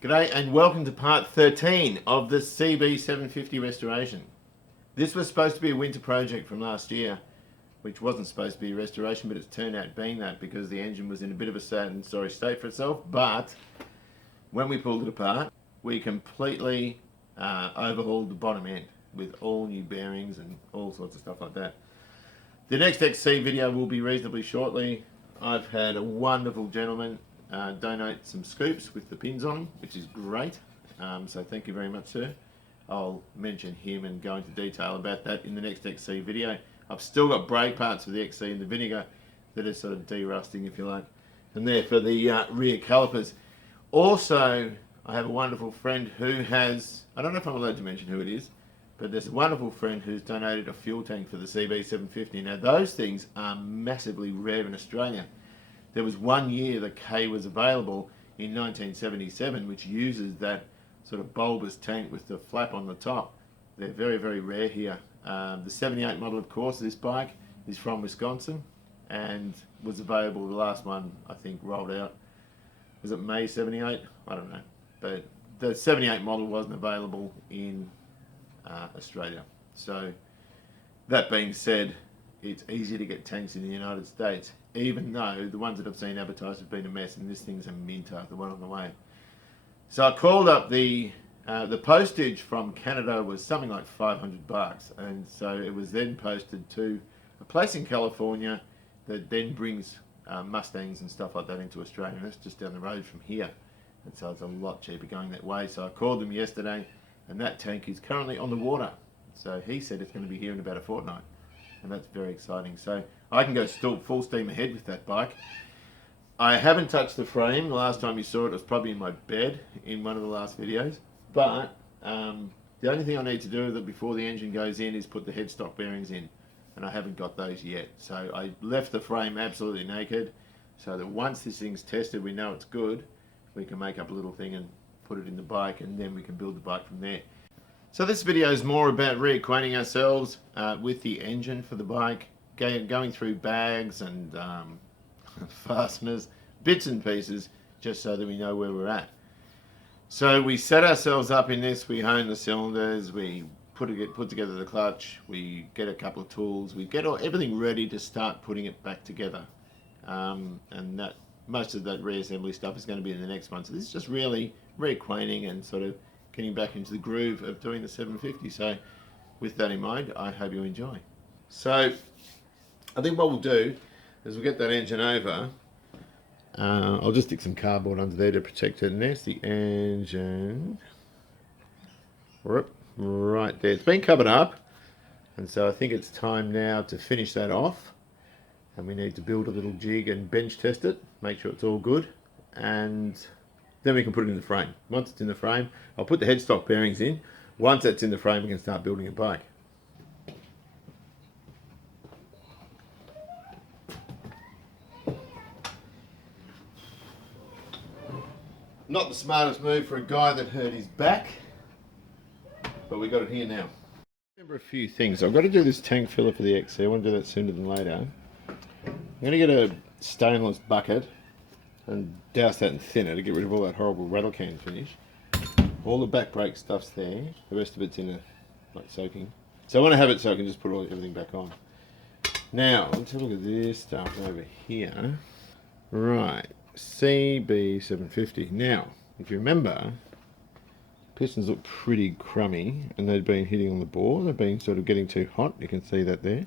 G'day and welcome to part 13 of the CB750 restoration. This was supposed to be a winter project from last year, which wasn't supposed to be a restoration, but it's turned out being that because the engine was in a bit of a sad and sorry state for itself. But when we pulled it apart, we completely overhauled the bottom end with all new bearings and all sorts of stuff like that. The next XC video will be reasonably shortly. I've had a wonderful gentleman donate some scoops with the pins on them, which is great. So thank you very much, sir. I'll mention him and go into detail about that in the next XC video. I've still got brake parts for the XC and the vinegar that are sort of de-rusting, if you like, and they're for the rear calipers. Also, I have a wonderful friend who has, I don't know if I'm allowed to mention who it is, but there's a wonderful friend who's donated a fuel tank for the CB750. Now those things are massively rare in Australia. There was 1 year the K was available in 1977, which uses that sort of bulbous tank with the flap on the top. They're very, very rare here. The 78 model, of course, this bike is from Wisconsin and was available. The last one, I think, rolled out. Was it May 78? I don't know. But the 78 model wasn't available in Australia. So that being said, it's easy to get tanks in the United States, even though the ones that I've seen advertised have been a mess, and this thing's a minter, the one on the way. So I called up the postage from Canada was something like $500, and so it was then posted to a place in California that then brings Mustangs and stuff like that into Australia, and that's just down the road from here, and so it's a lot cheaper going that way. So I called them yesterday, and that tank is currently on the water. So he said it's going to be here in about a fortnight, and that's very exciting. So I can go still full steam ahead with that bike. I haven't touched the frame. The last time you saw it was probably in my bed in one of the last videos. But the only thing I need to do with it before the engine goes in is put the headstock bearings in, and I haven't got those yet. So I left the frame absolutely naked so that once this thing's tested, we know it's good, we can make up a little thing and put it in the bike, and then we can build the bike from there. So this video is more about reacquainting ourselves with the engine for the bike, going through bags and fasteners, bits and pieces, just so that we know where we're at. So we set ourselves up in this, we hone the cylinders, we put together the clutch, we get a couple of tools, we get everything ready to start putting it back together. And that most of that reassembly stuff is going to be in the next one. So this is just really reacquainting and sort of getting back into the groove of doing the 750. So with that in mind, I hope you enjoy. So I think what we'll do is we'll get that engine over. I'll just stick some cardboard under there to protect it, and there's the engine right there. It's been covered up, and so I think it's time now to finish that off, and we need to build a little jig and bench test it, make sure it's all good, and then we can put it in the frame. Once it's in the frame, I'll put the headstock bearings in. Once that's in the frame, we can start building a bike. Not the smartest move for a guy that hurt his back, but we got it here now. Remember a few things. I've got to do this tank filler for the XC. I want to do that sooner than later. I'm going to get a stainless bucket and douse that in thinner to get rid of all that horrible rattle can finish. All the back brake stuff's there. The rest of it's in a like soaking. So I want to have it so I can just put everything back on. Now let's have a look at this stuff over here. Right. CB750. Now, if you remember, pistons look pretty crummy and they've been hitting on the bore. They've been sort of getting too hot. You can see that there.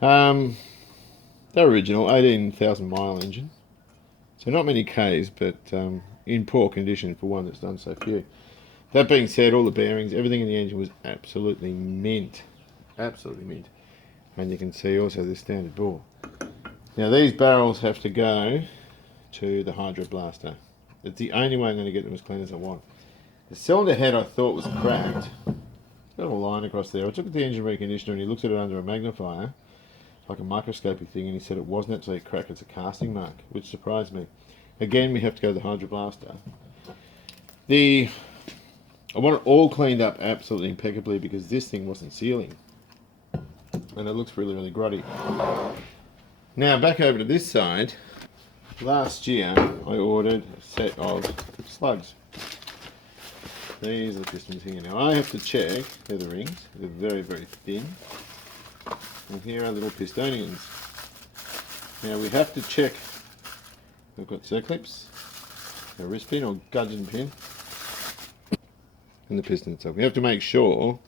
They're original, 18,000 mile engine. So not many Ks, but in poor condition for one that's done so few. That being said, all the bearings, everything in the engine was absolutely mint. Absolutely mint. And you can see also the standard bore. Now these barrels have to go to the hydro blaster. It's the only way I'm going to get them as clean as I want. The cylinder head I thought was cracked. It's got a line across there. I took it to the engine reconditioner and he looked at it under a magnifier, like a microscopy thing, and he said it wasn't actually a crack, it's a casting mark, which surprised me. Again, we have to go to the hydro blaster. I want it all cleaned up absolutely impeccably because this thing wasn't sealing. And it looks really, really grotty. Now back over to this side. Last year I ordered a set of plugs. These are the pistons here. Now I have to check, they're the rings, they're very, very thin. And here are little pistonians. Now we have to check, we've got circlips, a wrist pin or gudgeon pin, and the piston itself. We have to make sure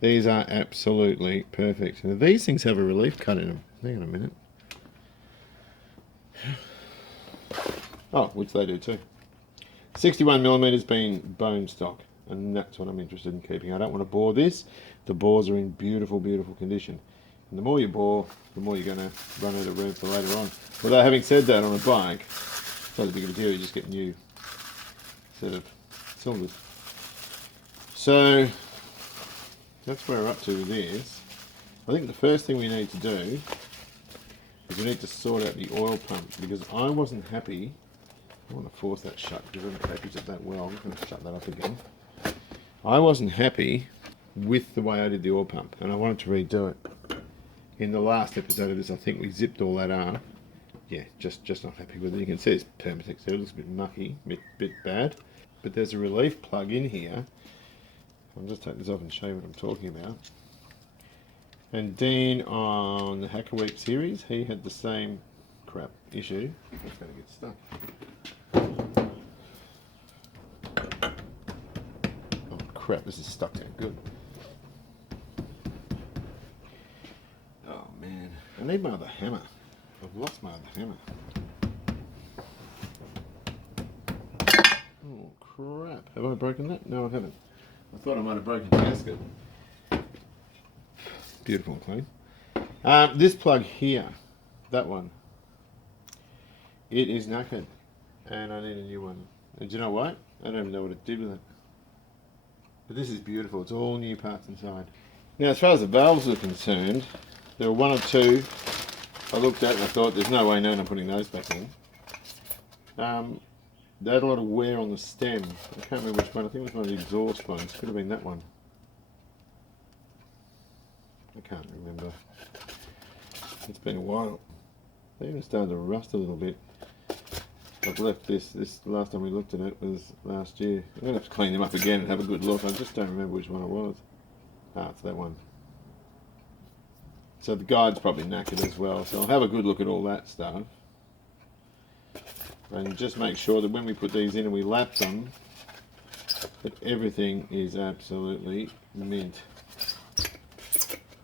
these are absolutely perfect. Now these things have a relief cut in them. Hang on a minute. Oh, which they do too. 61mm being bone stock, and that's what I'm interested in keeping. I don't want to bore this. The bores are in beautiful, beautiful condition. And the more you bore, the more you're going to run out of room for later on. Although having said that, on a bike, it's not as big of a deal, you just get new set of cylinders. So, that's where we're up to with this. I think the first thing we need to do is we need to sort out the oil pump, because I wasn't happy. I want to force that shut because I haven't packaged it that well. I'm going to shut that up again. I wasn't happy with the way I did the oil pump, and I wanted to redo it. In the last episode of this, I think we zipped all that up. Yeah, just not happy with it. You can see it's Permatex there. It looks a bit mucky, a bit bad. But there's a relief plug in here. I'll just take this off and show you what I'm talking about. And Dean on the Hacker Week series, he had the same crap issue. It's going to get stuck. Oh crap, this is stuck down good. Oh man, I need my other hammer. I've lost my other hammer. Oh crap, have I broken that? No, I haven't. I thought I might have broken the gasket. Beautiful and clean. This plug here, that one, it is knackered and I need a new one. And do you know what? I don't even know what it did with it. But this is beautiful. It's all new parts inside. Now, as far as the valves are concerned, there were one or two I looked at and I thought, there's no way known I'm putting those back in. They had a lot of wear on the stem. I can't remember which one. I think it was one of the exhaust ones. Could have been that one. I can't remember. It's been a while. They even started to rust a little bit. I've left this the last time we looked at it was last year. I'm going to have to clean them up again and have a good look. I just don't remember which one it was. Ah, it's that one. So the guide's probably knackered as well. So I'll have a good look at all that stuff. And just make sure that when we put these in and we lap them, that everything is absolutely mint.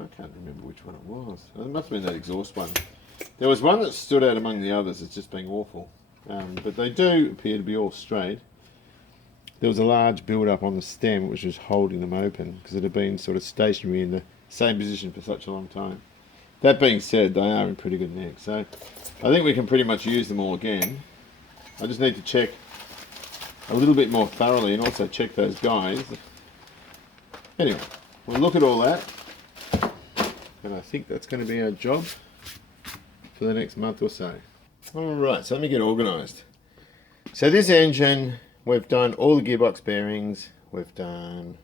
I can't remember which one it was. It must have been that exhaust one. There was one that stood out among the others as just being awful. But they do appear to be all straight. There was a large build-up on the stem which was holding them open because it had been sort of stationary in the same position for such a long time. That being said, they are in pretty good nick. So I think we can pretty much use them all again. I just need to check a little bit more thoroughly and also check those guys. Anyway, we'll look at all that. And I think that's going to be our job for the next month or so. Alright, so let me get organised. So this engine, we've done all the gearbox bearings, we've done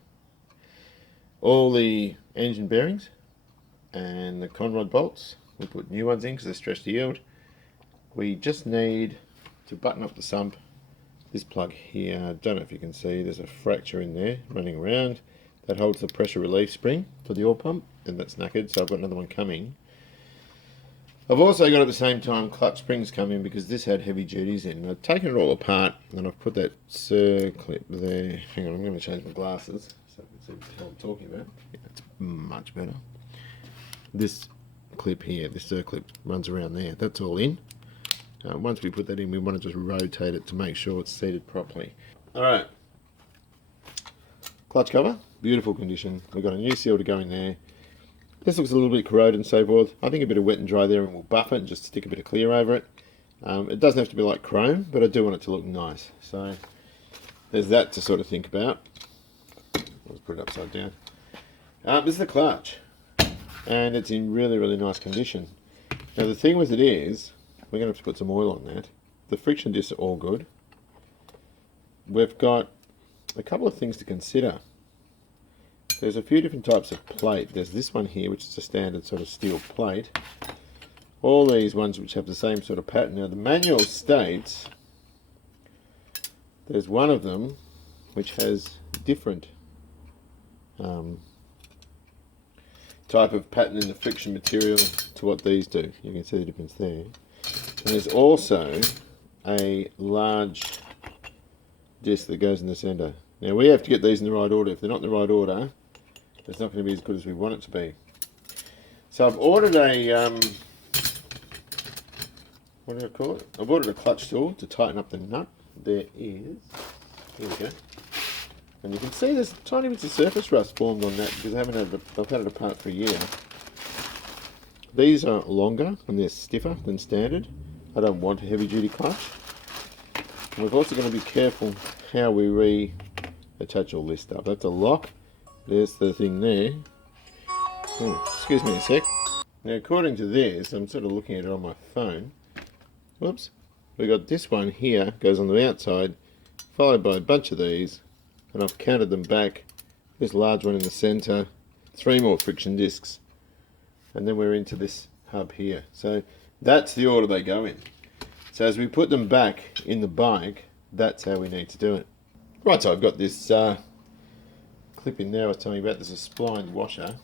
all the engine bearings and the conrod bolts. We put new ones in because they're stretched to yield. We just need to button up the sump. This plug here, I don't know if you can see, there's a fracture in there running around. That holds the pressure relief spring for the oil pump, and that's knackered, so I've got another one coming. I've also got at the same time clutch springs coming because this had heavy duties in. I've taken it all apart and I've put that circlip there. Hang on, I'm going to change my glasses so I can see what I'm talking about. Yeah, it's much better. This clip here, this circlip runs around there. That's all in. Once we put that in, we want to just rotate it to make sure it's seated properly. Alright. Clutch cover, beautiful condition. We've got a new seal to go in there. This looks a little bit corroded and so forth. I think a bit of wet and dry there and we'll buff it and just stick a bit of clear over it. It doesn't have to be like chrome, but I do want it to look nice. So there's that to sort of think about. Let's put it upside down. This is the clutch. And it's in really, really nice condition. Now the thing with it is, we're going to have to put some oil on that. The friction discs are all good. We've got a couple of things to consider. There's a few different types of plate. There's this one here, which is a standard sort of steel plate. All these ones which have the same sort of pattern. Now the manual states there's one of them which has different type of pattern in the friction material to what these do. You can see the difference there. And there's also a large disc that goes in the center. Now we have to get these in the right order. If they're not in the right order, it's not going to be as good as we want it to be. So I've ordered a what do I call it? I've ordered a clutch tool to tighten up the nut. There is, here we go. And you can see there's tiny bits of surface rust formed on that because I've had it apart for a year. These are longer and they're stiffer than standard. I don't want a heavy duty clutch. And we're also going to be careful how we reattach all this stuff. That's a lock. There's the thing there. Oh, excuse me a sec. Now according to this, I'm sort of looking at it on my phone. Whoops. We got this one here, goes on the outside, followed by a bunch of these. And I've counted them back. This large one in the center, 3 more friction discs, and then we're into this hub here. So that's the order they go in. So as we put them back in the bike, that's how we need to do it. Right, so I've got this clip in there I was telling you about. There's a splined washer.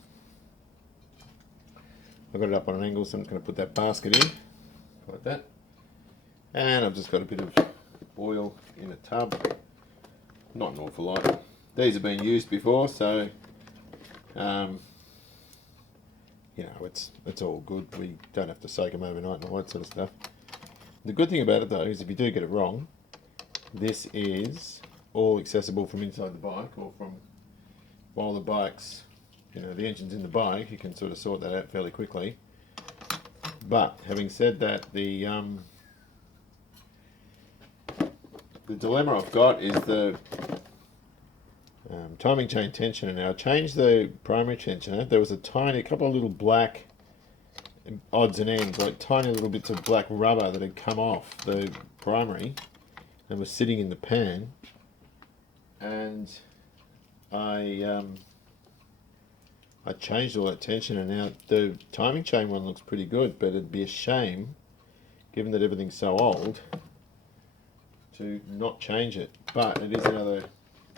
I've got it up on an angle, so I'm just going to put that basket in, like that. And I've just got a bit of oil in a tub. Not an awful lot. These have been used before, so you know, it's all good. We don't have to soak them overnight and all that sort of stuff. The good thing about it though is if you do get it wrong, this is all accessible from inside the bike or from while the bike's, you know, the engine's in the bike. You can sort of sort that out fairly quickly. But having said that, the dilemma I've got is the timing chain tensioner. Now I changed the primary tensioner. There was a couple of little black odds and ends, like tiny little bits of black rubber that had come off the primary and was sitting in the pan. And I changed all that tensioner. Now the timing chain one looks pretty good, but it'd be a shame, given that everything's so old, to not change it. But it is another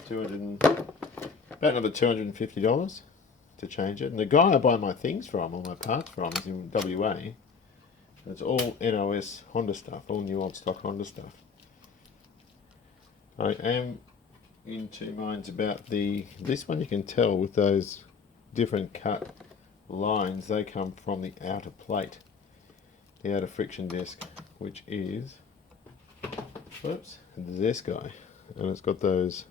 about another $250 to change it. And the guy I buy my things from, all my parts from, is in WA. And it's all NOS Honda stuff, all new old stock Honda stuff. I am in two minds about this one. You can tell with those different cut lines, they come from the outer plate, the outer friction disc, which is, whoops, this guy. And it's got those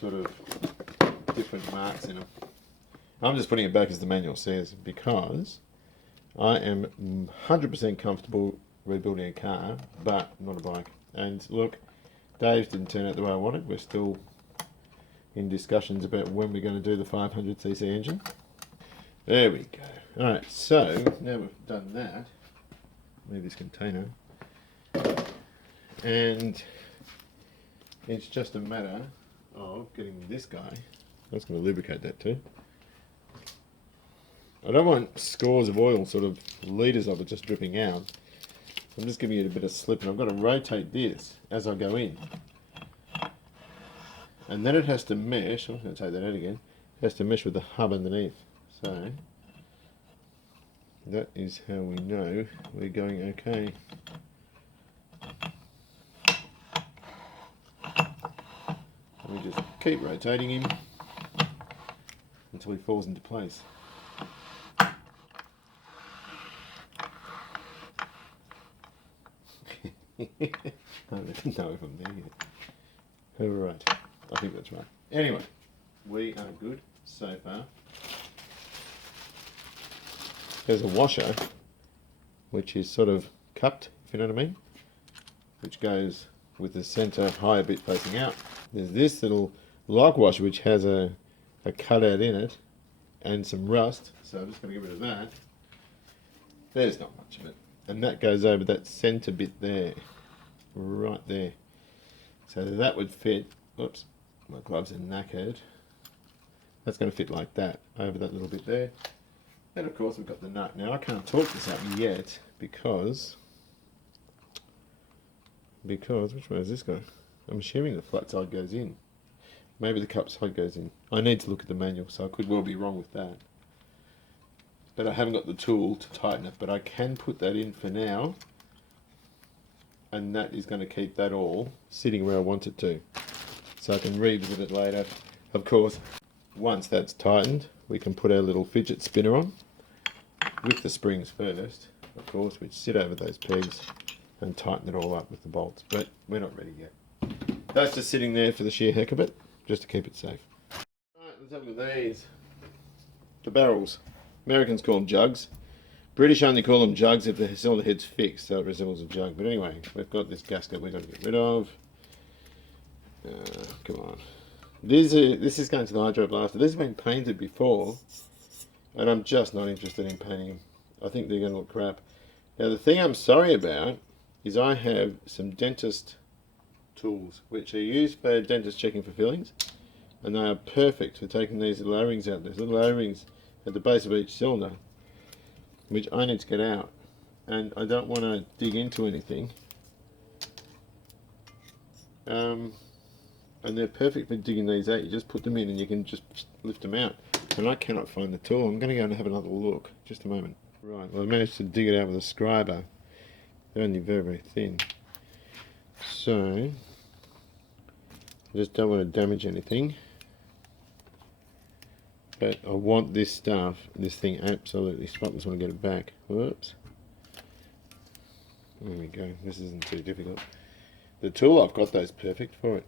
sort of different marks in them. I'm just putting it back as the manual says because I am 100% comfortable rebuilding a car, but not a bike. And look, Dave's didn't turn out the way I wanted. We're still in discussions about when we're going to do the 500cc engine. There we go. Alright, so now we've done that, move this container, and it's just a matter of getting this guy. That's going to lubricate that too. I don't want scores of oil, sort of litres of it just dripping out. I'm just giving it a bit of slip, and I've got to rotate this as I go in. And then it has to mesh, I'm going to take that out again, it has to mesh with the hub underneath. So, that is how we know we're going okay. And we just keep rotating him until he falls into place. I don't know if I'm there yet. Alright, I think that's right. Anyway, we are good so far. There's a washer which is sort of cupped, if you know what I mean, which goes with the centre higher bit facing out. There's this little lock washer which has a cutout in it and some rust, so I'm just going to get rid of that. There's not much of it. And that goes over that centre bit there, right there. So that would fit, oops, my gloves are knackered. That's going to fit like that, over that little bit there. And of course we've got the nut. Now I can't torque this up yet because because, which way does this go? I'm assuming the flat side goes in. Maybe the cup side goes in. I need to look at the manual, so I could well be wrong with that. But I haven't got the tool to tighten it, but I can put that in for now. And that is going to keep that all sitting where I want it to. So I can revisit it later. Of course, once that's tightened, we can put our little fidget spinner on with the springs first, of course, which sit over those pegs, and tighten it all up with the bolts. But we're not ready yet. That's just sitting there for the sheer heck of it, just to keep it safe. Right, let's have a look at these. The barrels. Americans call them jugs. British only call them jugs if the cylinder head's fixed, so it resembles a jug. But anyway, we've got this gasket we've got to get rid of. Come on. This is going to the hydro blaster. This has been painted before, and I'm just not interested in painting them. I think they're going to look crap. Now the thing I'm sorry about is I have some dentist tools which are used for dentist checking for fillings, and they are perfect for taking these little O-rings out. There's little O-rings at the base of each cylinder which I need to get out, and I don't want to dig into anything, and they're perfect for digging these out. You just put them in and you can just lift them out, and I cannot find the tool. I'm going to go and have another look. Just a moment. Right, well I managed to dig it out with a scriber. They're only very, very thin, so I just don't want to damage anything. But I want this stuff, this thing absolutely spotless when I get it back. Whoops. There we go. This isn't too difficult. The tool I've got though is perfect for it.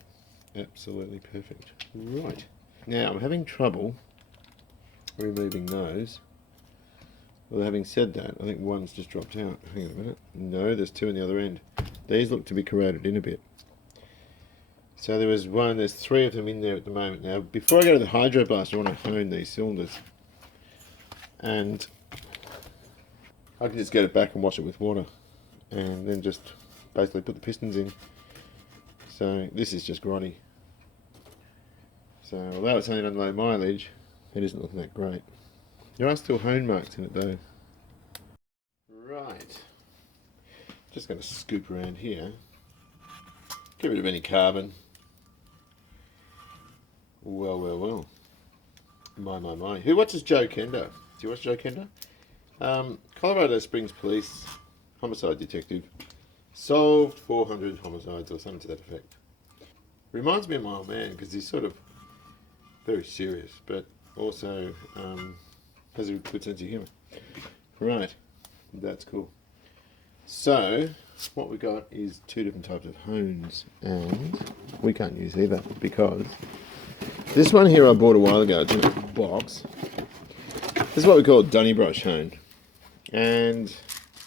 Absolutely perfect. Right. Now I'm having trouble removing those. Well, having said that, I think one's just dropped out. Hang on a minute. No, there's two on the other end. These look to be corroded in a bit. So there was one, there's three of them in there at the moment. Now, before I go to the hydro blaster, I want to hone these cylinders. And I can just get it back and wash it with water. And then just basically put the pistons in. So this is just grotty. So although it's only on low mileage, it isn't looking that great. There are still hone marks in it though. Right. Just going to scoop around here. Get rid of any carbon. Well. My. Who watches Joe Kender? Do you watch Joe Kender? Colorado Springs Police homicide detective solved 400 homicides or something to that effect. Reminds me of my old man because he's sort of very serious, but also has a good sense of humour. Right, that's cool. So what we got is two different types of hones, and we can't use either because this one here I bought a while ago. It's in a box. This is what we call a Donnybrush hone, and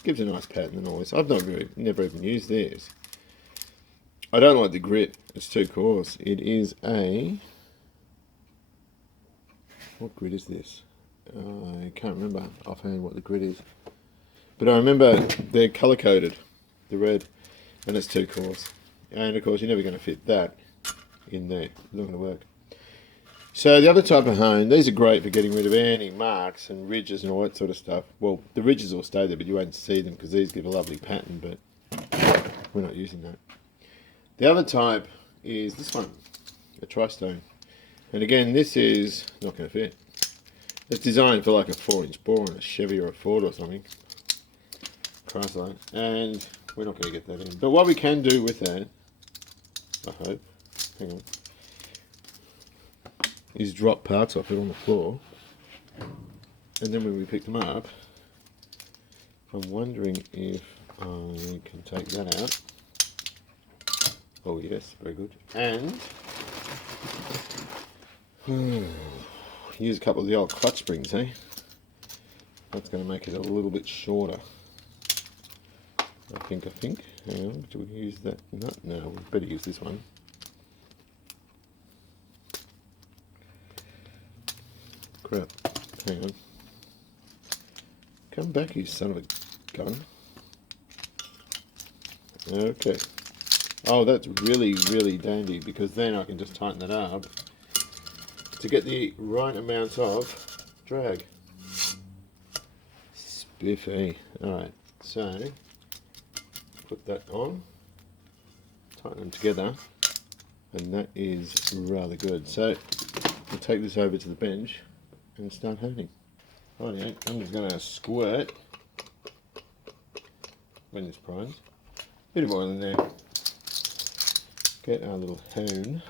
gives a nice pattern and all this. I've never even used this. I don't like the grit. It's too coarse. It is a, what grit is this? I can't remember offhand what the grit is. But I remember they're colour coded, the red, and it's too coarse. And of course you're never going to fit that in there. It's not going to work. So the other type of hone, these are great for getting rid of any marks and ridges and all that sort of stuff. Well, the ridges will stay there, but you won't see them because these give a lovely pattern, but we're not using that. The other type is this one, a tri-stone. And again, this is not going to fit. It's designed for like a 4-inch bore on a Chevy or a Ford or something. Chrysler, and we're not going to get that in. But what we can do with that, I hope, hang on, is drop parts off it on the floor, and then when we pick them up, I'm wondering if I can take that out. Oh yes, very good. And use a couple of the old clutch springs, eh? That's going to make it a little bit shorter. I think. Hang on, do we use that? No, we better use this one. Crap. Hang on. Come back, you son of a gun. Okay. Oh, that's really, really dandy because then I can just tighten that up to get the right amount of drag. Spiffy. Alright, so put that on. tighten them together, and that is rather good. So we'll take this over to the bench and start honing. Righty, I'm just going to squirt when this primes. Bit of oil in there. Get our little hone.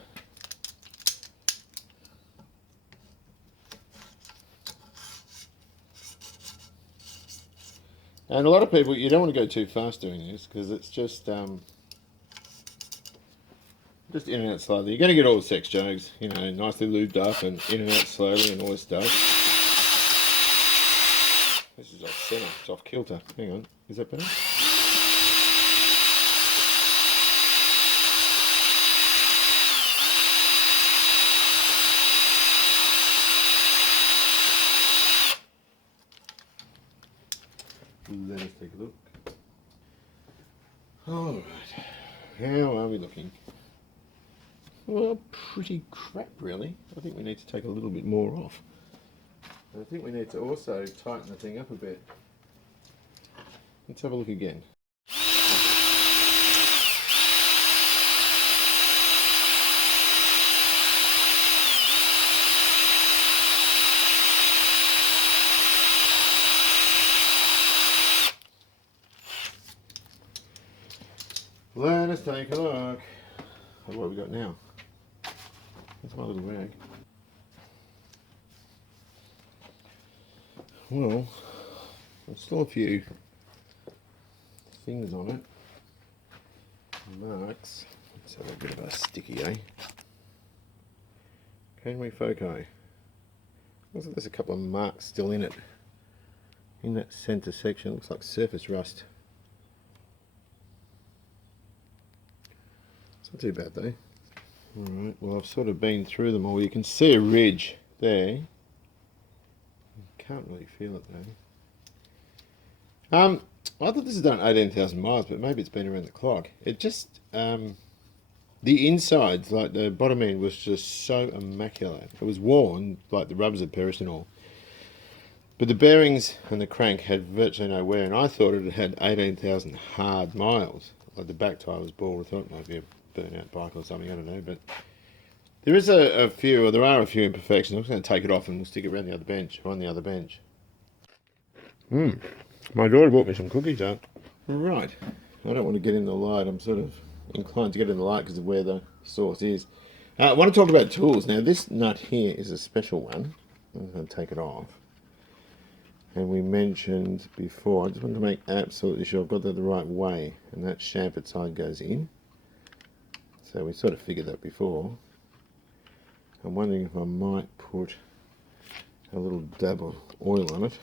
And a lot of people, you don't want to go too fast doing this because it's just in and out slowly. You're going to get all the sex jugs, you know, nicely lubed up and in and out slowly and all this stuff. This is off center, it's off kilter. Hang on, is that better? Let us take a look. Alright, how are we looking? Well, pretty crap really. I think we need to take a little bit more off. I think we need to also tighten the thing up a bit. Let's have a look again. Let us take a look. What have we got now? That's my little rag. Well, there's still a few things on it. Marks. Let's have a bit of a sticky, eh? Canway foci. Looks like there's a couple of marks still in it. In that centre section. Looks like surface rust. It's not too bad though. Alright, well I've sort of been through them all. You can see a ridge there. Can't really feel it though. I thought this has done 18,000 miles, but maybe it's been around the clock. It just, the insides, like the bottom end, was just so immaculate. It was worn, like the rubbers had perished and all. But the bearings and the crank had virtually no wear, and I thought it had 18,000 hard miles. Like the back tyre was bald. I thought it might be a burnt-out bike or something, I don't know, but there is a few, or there are a few imperfections. I'm just going to take it off and we'll stick it around the other bench, or on the other bench. My daughter bought me some cookies out. Right, I don't want to get in the light. I'm sort of inclined to get in the light because of where the source is. I want to talk about tools. Now this nut here is a special one. I'm going to take it off. And we mentioned before, I just want to make absolutely sure I've got that the right way, and that chamfered side goes in. So we sort of figured that before. I'm wondering if I might put a little dab of oil on it.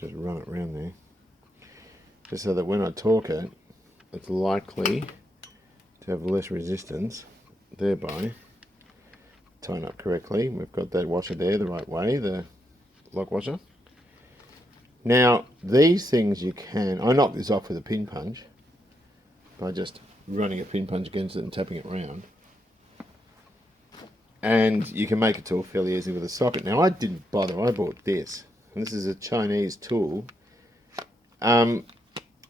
Just run it around there. Just so that when I torque it, it's likely to have less resistance, thereby tighten up correctly. We've got that washer there the right way, the lock washer. Now, these things you can, I knocked this off with a pin punch by just running a pin punch against it and tapping it around. And you can make a tool fairly easy with a socket. Now, I didn't bother, I bought this. And this is a Chinese tool.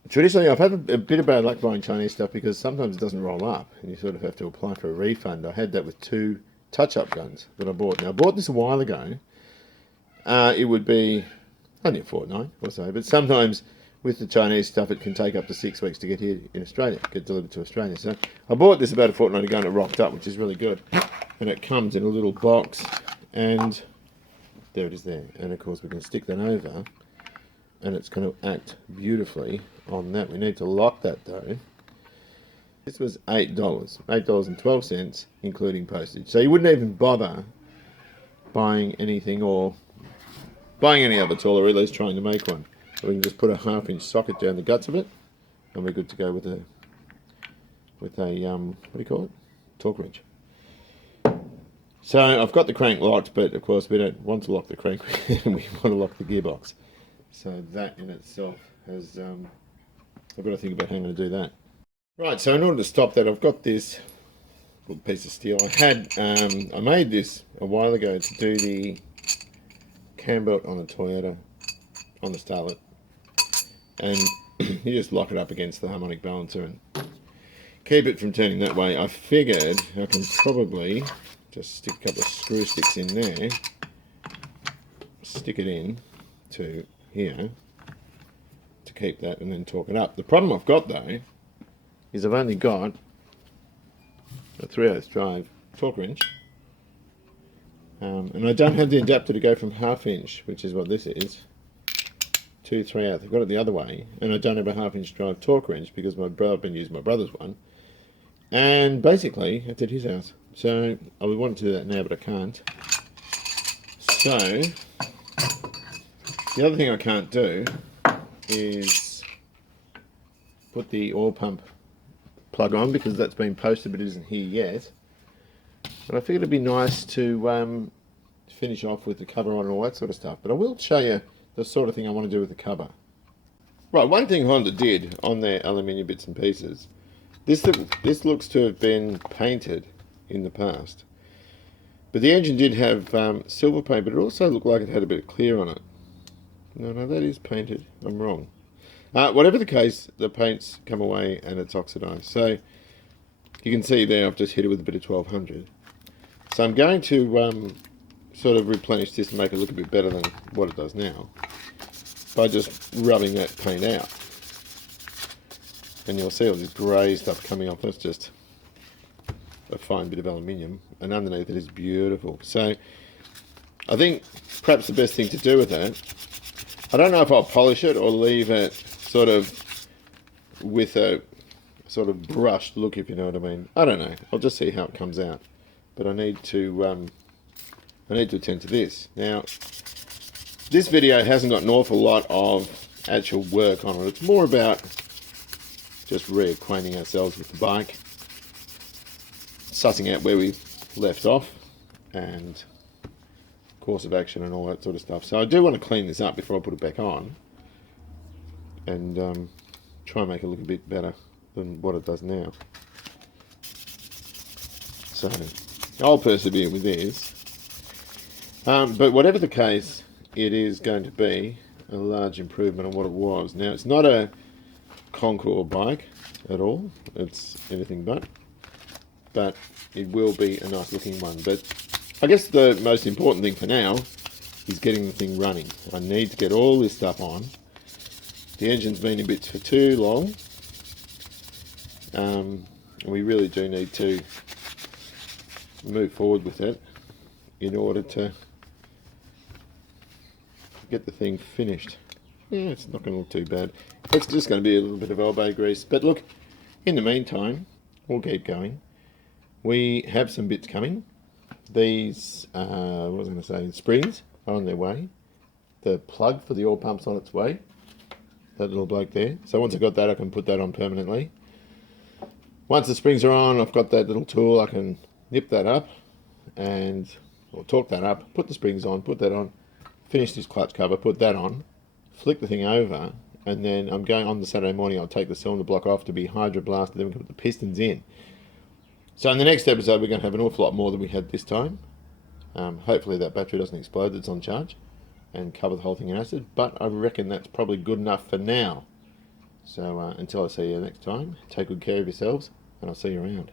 Traditionally, I've had a bit of bad luck buying Chinese stuff because sometimes it doesn't roll up and you sort of have to apply for a refund. I had that with 2 touch-up guns that I bought. Now, I bought this a while ago. It would be only a fortnight or so, but sometimes with the Chinese stuff it can take up to 6 weeks to get here in Australia, get delivered to Australia. So I bought this about a fortnight ago and it rocked up, which is really good. And it comes in a little box, and there it is there. And of course we can stick that over and it's going to act beautifully on that. We need to lock that though. This was $8, $8.12 including postage. So you wouldn't even bother buying anything or buying any other tool, or at least trying to make one. So we can just put a 1/2 inch socket down the guts of it and we're good to go with a what do you call it? Torque wrench. So I've got the crank locked, but of course we don't want to lock the crank, we want to lock the gearbox. So that in itself has, I've got to think about how I'm going to do that. Right, so in order to stop that, I've got this little piece of steel. I made this a while ago to do the cam belt on a Toyota, on the starlet, and you just lock it up against the harmonic balancer and keep it from turning that way. I figured I can probably just stick a couple of screw sticks in there, stick it in to here to keep that, and then torque it up. The problem I've got though is I've only got a 3/8 drive torque wrench, and I don't have the adapter to go from 1/2 inch, which is what this is, to 3/8. I've got it the other way, and I don't have a 1/2 inch drive torque wrench because I've been using my brother's one, and basically it's at his house. So I would want to do that now, but I can't. So the other thing I can't do is put the oil pump plug on because that's been posted but it isn't here yet. But I figured it'd be nice to finish off with the cover on and all that sort of stuff. But I will show you the sort of thing I want to do with the cover. Right, one thing Honda did on their aluminium bits and pieces, this looks to have been painted in the past. But the engine did have silver paint, but it also looked like it had a bit of clear on it. No, that is painted. I'm wrong. Whatever the case, the paint's come away and it's oxidized. So you can see there I've just hit it with a bit of 1200. So I'm going to sort of replenish this and make it look a bit better than what it does now by just rubbing that paint out. And you'll see all this grey stuff coming off. That's just a fine bit of aluminium, and underneath it is beautiful. So I think perhaps the best thing to do with that, I don't know if I'll polish it or leave it sort of with a sort of brushed look, if you know what I mean. I don't know. I'll just see how it comes out. But I need to attend to this. Now, this video hasn't got an awful lot of actual work on it. It's more about just reacquainting ourselves with the bike, sussing out where we left off, and course of action and all that sort of stuff. So I do want to clean this up before I put it back on, and try and make it look a bit better than what it does now. So I'll persevere with this. But whatever the case, it is going to be a large improvement on what it was. Now, it's not a Concours bike at all. It's anything but it will be a nice looking one. But I guess the most important thing for now is getting the thing running. I need to get all this stuff on. The engine's been in bits for too long. And we really do need to move forward with it in order to get the thing finished. Yeah, it's not going to look too bad. It's just going to be a little bit of elbow grease. But look, in the meantime, we'll keep going. We have some bits coming. These, what was I going to say, springs are on their way. The plug for the oil pump's on its way. That little bloke there. So once I've got that, I can put that on permanently. Once the springs are on, I've got that little tool. I can nip that up or torque that up, put the springs on, put that on, finish this clutch cover, put that on, flick the thing over, and then I'm going on the Saturday morning, I'll take the cylinder block off to be hydroblasted, then we can put the pistons in. So in the next episode, we're going to have an awful lot more than we had this time. Hopefully that battery doesn't explode that's on charge and cover the whole thing in acid, but I reckon that's probably good enough for now. So until I see you next time, take good care of yourselves, and I'll see you around.